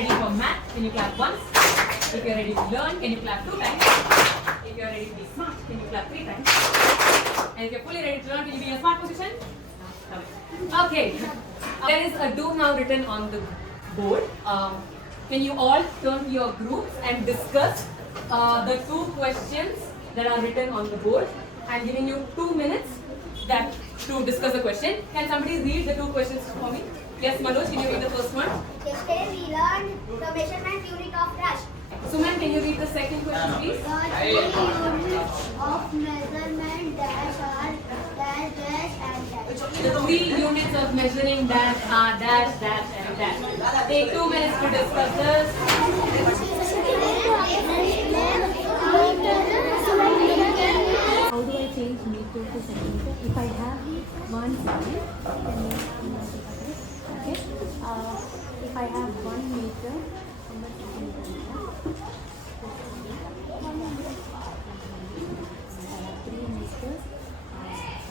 ready for math, can you clap once? If you're ready to learn, can you clap 2 times? If you're ready to be smart, can you clap 3 times? And if you're fully ready to learn, can you be in a smart position? Okay. There is a do now written on the board. Can you all turn to your groups and discuss the 2 questions that are written on the board? I'm giving you 2 minutes to discuss the question. Can somebody read the 2 questions for me? Yes, Manoj, can you read the first one? Yesterday we learned the measurement unit of dash. Suman, can you read the second question, please? The 3 units of measurement dash are dash, dash and dash. The 3 units of measuring dash are dash, dash and dash. Take 2 minutes to discuss this. How do I change meter to centimeter? If I have 1 centimeter, okay. If I have 1 meter, how much centimeter is that? I have 3 meters.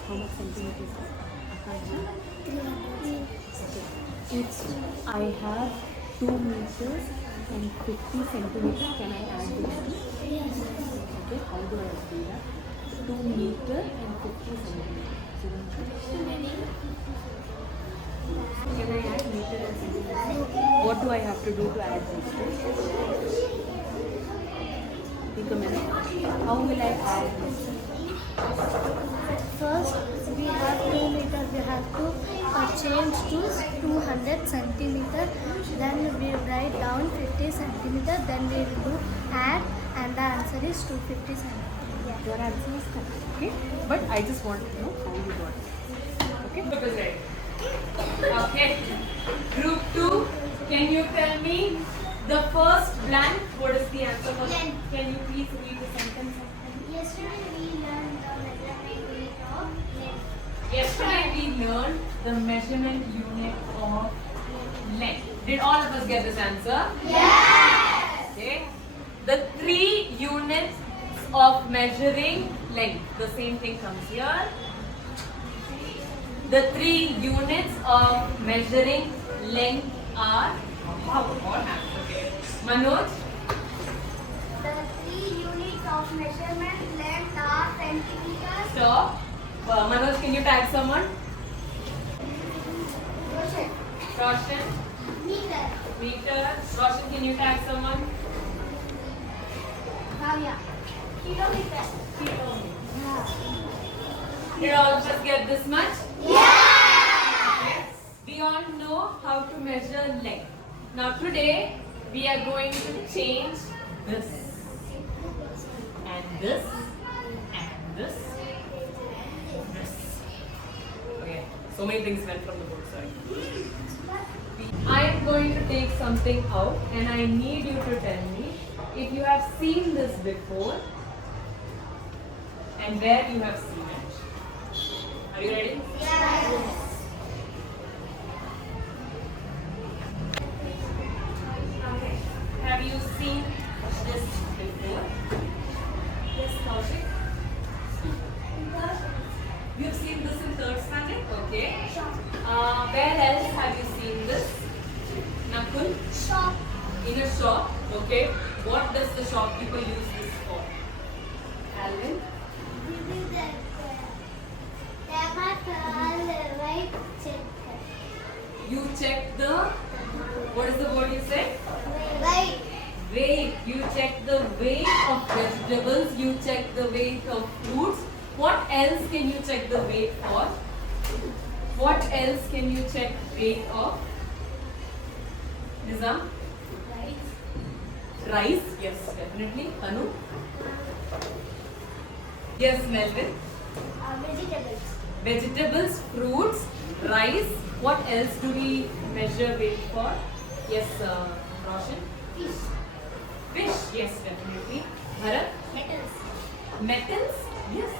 How much centimeter is that? If I have 2 meters and 50 centimeters, can I add these two? Okay, how do I do that? 2 meter and 50 centimeters. Can I add meter and centimeter? What do I have to do to add these two? Think a minute. How will I add this? First, we have 2 meters. We have to change to 200 centimeter. Then we write down 50 centimeter. Then we will do add, and the answer is 250 centimeter. Your answer is correct. Okay, but I just want to know how you got it. Okay. Group is ready. Okay. Group 2, can you tell me the first blank? What is the answer for that? Can you please read the sentence? Yesterday we learned the measurement unit of length. Yesterday we learned the measurement unit of length. Did all of us get this answer? Yes! Okay. The 3 units of measuring length. The same thing comes here. The 3 units of measuring length are all hands. Okay. Manoj, The 3 units of measurement length are centimeters. stop. Manoj, can you tag someone? Roshan. Roshan, Meter. meter. Roshan, can you tag someone? Bhavya. Kilometer. Did all of us get this much? Yes! We all know how to measure length. Now today we are going to change this and this and this. Okay, so many things went from the board side. I am going to take something out and I need you to tell me if you have seen this before and where you have seen it. Are you ready? Yes! Have you seen this before? Yes, Kaushik. You have seen this in 3rd standard? Okay. Where else have you seen this? Nakul? Shop. In a shop. Okay. What does the shopkeeper use this for? Alvin? You check the, what is the word you said? Right. Weight. You check the weight of vegetables. You check the weight of fruits. What else can you check the weight for? What else can you check weight of? Nizam? Rice. Yes, definitely. Anu? Yes, Melvin. Vegetables. Vegetables, fruits, rice. What else do we measure weight for? Yes, Roshan. Fish. Fish. Yes, definitely. Bharat. Metals. Metals. Yes,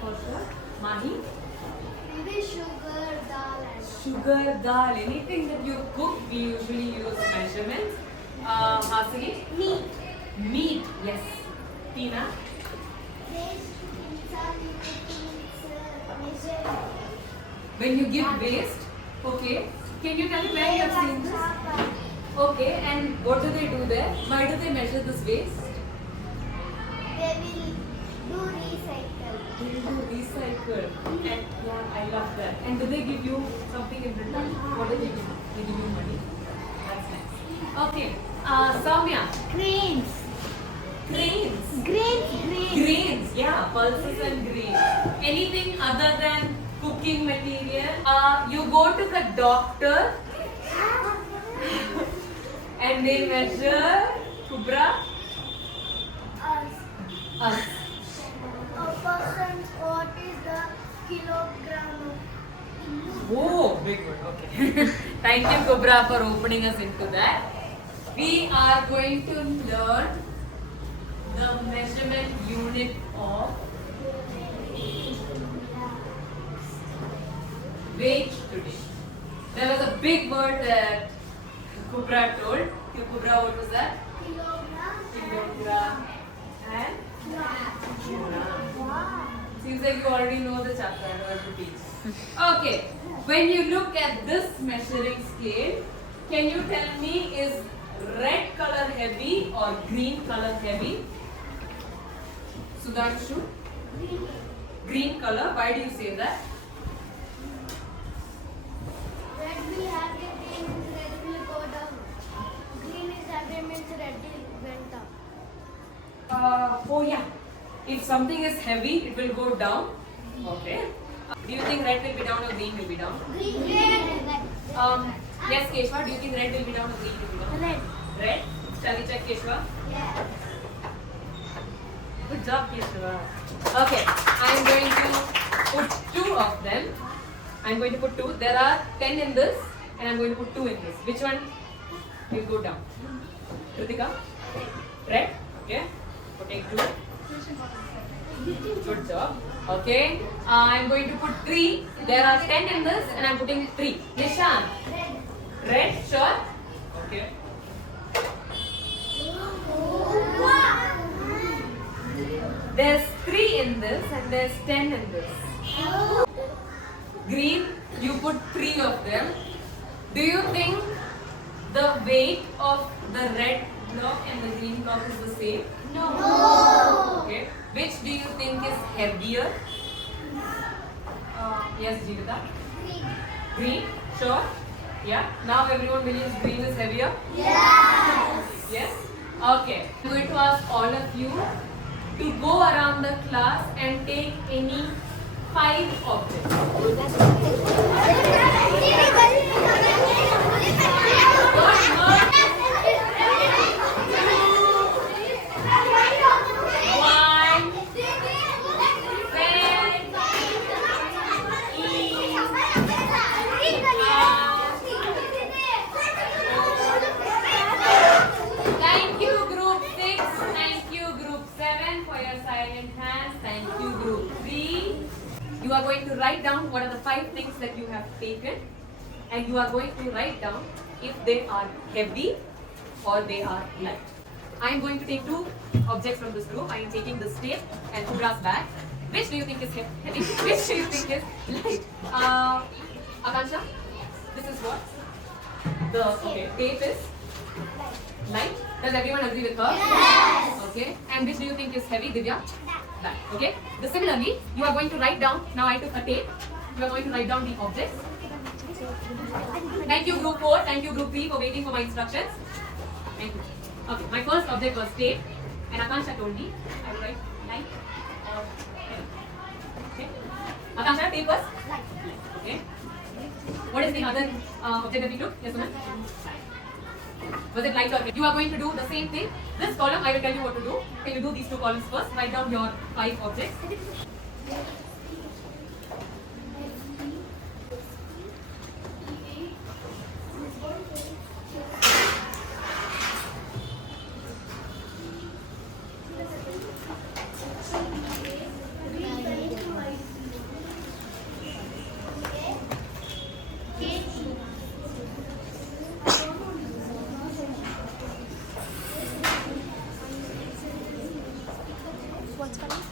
for sure. Mahi. Maybe sugar, dal and Sugar, dal. Anything that you cook, we usually use measurements. Hasini. meat. Meat. Yes. Tina. Waste measure. When you give waste, okay. Can you tell me where you have seen this? Okay, and what do they do there? Why do they measure this waste? They will do recycle. They will do recycle. And yeah, I love that. And do they give you something in return? What do they give you? They give you money. That's nice. Okay, Soumya. Grains. Grains. Grains. Grains, yeah, pulses and grains. Anything other than cooking material? You go to the doctor and they measure, Kubra, us. A person, what is the kilogram? Oh, big one, okay. Thank you, Kubra, for opening us into that. We are going to learn the measurement unit of weight today. There was a big word that Kubra told. Kubra, what was that? Kilogram and gram. Seems like you already know the chapter. I don't have to teach. Okay. When you look at this measuring scale, can you tell me, is red color heavy or green color heavy? Sudhanshu? Green color. Why do you say that? Red will have it means red will go down. Green is heavy means red will went up. Oh yeah. If something is heavy, it will go down. Okay. Do you think red will be down or green will be down? Green. Yes, Keshwa. Do you think red will be down or green will be down? Red. Red. Shall we check, Keshwa? Yes. Good job, Keshwa. Okay. I am going to put 2 of them. I am going to put 2. There are 10 in this, and I am going to put 2 in this. Which one will go down? Kritika? Red. Okay. Putting 2. Good job. Okay. I am going to put 3. There are 10 in this, and I am putting 3. Nishan. Red. Sure. Okay. There's 3 in this, and there's 10 in this. Green, you put 3 of them. Do you think the weight of the red block and the green block is the same? No. Okay. Which do you think is heavier? Yes, Jeevita? Green. Sure? Yeah. Now everyone believes green is heavier? Yes. Yes? Okay. I'm going to ask all of you to go around the class and take any 5 objects. One, thank you group 6, thank you group 7 for your silent hands, thank you group 3. You are going to write down what are the 5 things that you have taken, and you are going to write down if they are heavy or they are light. I am going to take 2 objects from this group. I am taking this tape and Kubra's bag. Which do you think is heavy? Which do you think is light? Akansha, this is what? Tape is light. Does everyone agree with her? Yes. Okay. And which do you think is heavy, Divya? That. Okay. Similarly, you are going to write down. Now I took a tape. You are going to write down the objects. Thank you group 4. Thank you group 3 for waiting for my instructions. Thank you. Okay. My first object was tape, and Akansha told me I will write light or heavy. Okay. Akansha, tape was light. Okay. What is the other object that we took? Yes, ma'am. Was it light or heavy? You are going to do the same thing. This column, I will tell you what to do. Can you do these 2 columns first? Write down your 5 objects. What's coming?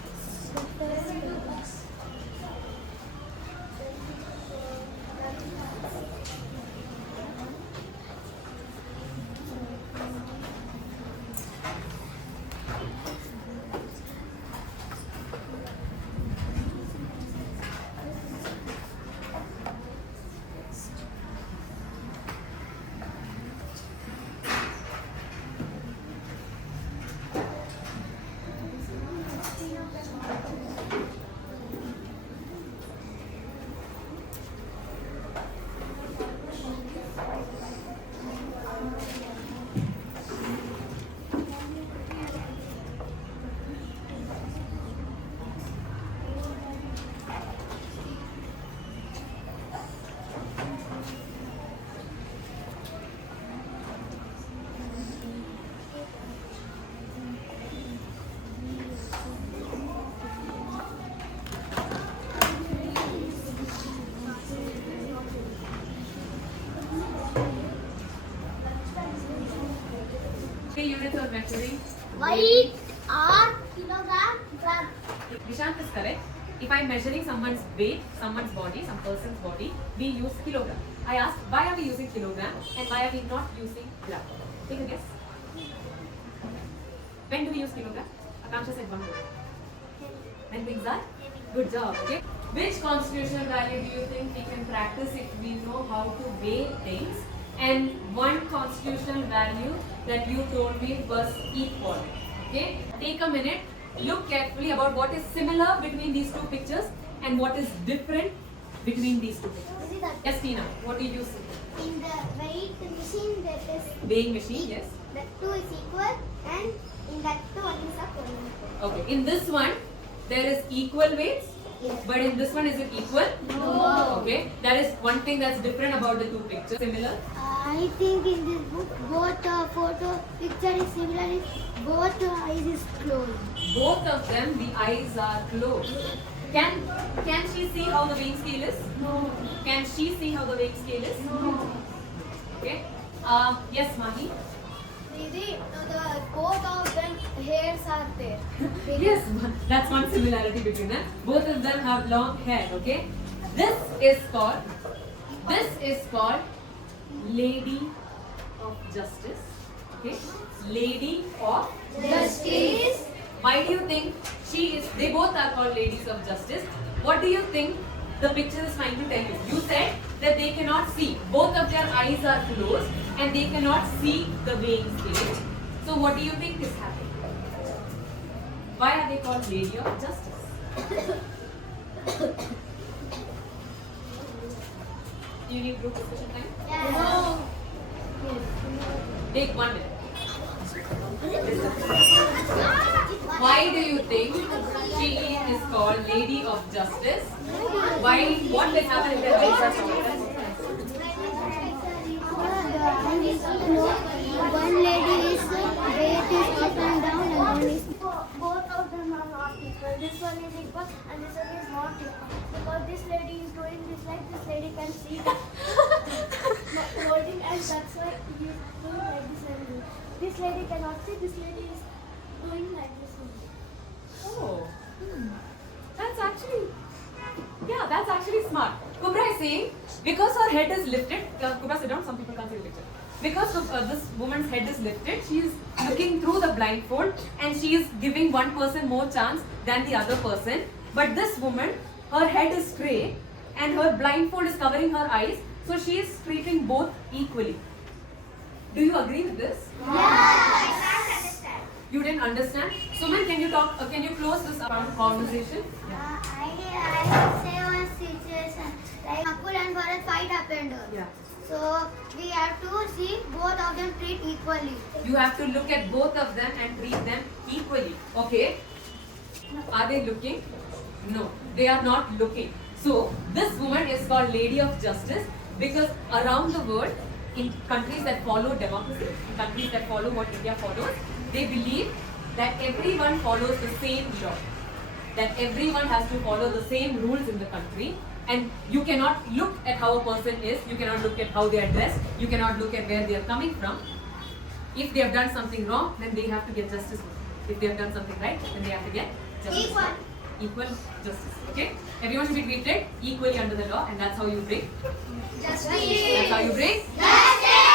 3 units of measuring. Weight are kilogram, gram. Nishant is correct. If I'm measuring someone's weight, someone's body, some person's body, we use kilogram. I asked, why are we using kilogram and why are we not using gram? Take a guess. When do we use kilogram? Akansha said 1 word. When things are? Good job. Okay. Which constitutional value do you think we can practice if we know how to weigh things? And one constitutional value that you told me was equal. Okay. Take a minute. Look carefully about what is similar between these two pictures and what is different between these two pictures. See that Yes, Tina. What did you say? in the weight machine that is Weighing machine. Yes. that 2 is equal and in that 2 one is equal. Okay. In this one, there is equal weights. Yes. But in this one, is it equal? No. Okay. That is one thing that's different about the two pictures. Similar. I think in this book both photo picture is similar. Both eyes is closed. Both of them, the eyes are closed. Can she see how the weighing scale is? No. Can she see how the weighing scale is? No. Okay. Yes, Mahi. Didi, the both of them hairs are there. Yes, that's one similarity between them. Both of them have long hair. Okay. This is called Lady of Justice. Okay. Lady of Justice. Why do you think she is? They both are called ladies of justice. What do you think the picture is trying to tell you? You said that they cannot see. Both of their eyes are closed and they cannot see the weighing scale. So what do you think is happening? Why are they called lady of justice? Do you need group discussion time? No. Take 1 minute. Why do you think she is called Lady of Justice? Why? What will happen if their eyes are closed? One lady is weight is up and down and one is both of them are not equal. This one is equal and this one is not equal. Because this lady is doing this like this lady can see the holding and that's why he is doing like this and this. This lady cannot see, this lady is doing like this only. Oh, that's actually smart. Kubra is saying because her head is lifted. Kubra, sit down. Some people can't see the picture. Because this woman's head is lifted, she is looking through the blindfold and she is giving one person more chance than the other person. But this woman, her head is straight and her blindfold is covering her eyes, so she is treating both equally. Do you agree with this? I can't understand. You didn't understand? Suman, can you talk? Can you close this conversation? I say one situation like Akul and Bharat fight happened. Yeah. So we have to see both of them treat equally. You have to look at both of them and treat them equally. Okay? Are they looking? No, they are not looking. So this woman is called Lady of Justice because around the world, in countries that follow democracy, in countries that follow what India follows, they believe that everyone follows the same law. That everyone has to follow the same rules in the country. And you cannot look at how a person is, you cannot look at how they are dressed, you cannot look at where they are coming from. If they have done something wrong, then they have to get justice. If they have done something right, then they have to get justice. Equal justice. Okay? Everyone should be treated equally under the law, and that's how you bring. Justice. That's how you bring. Justice.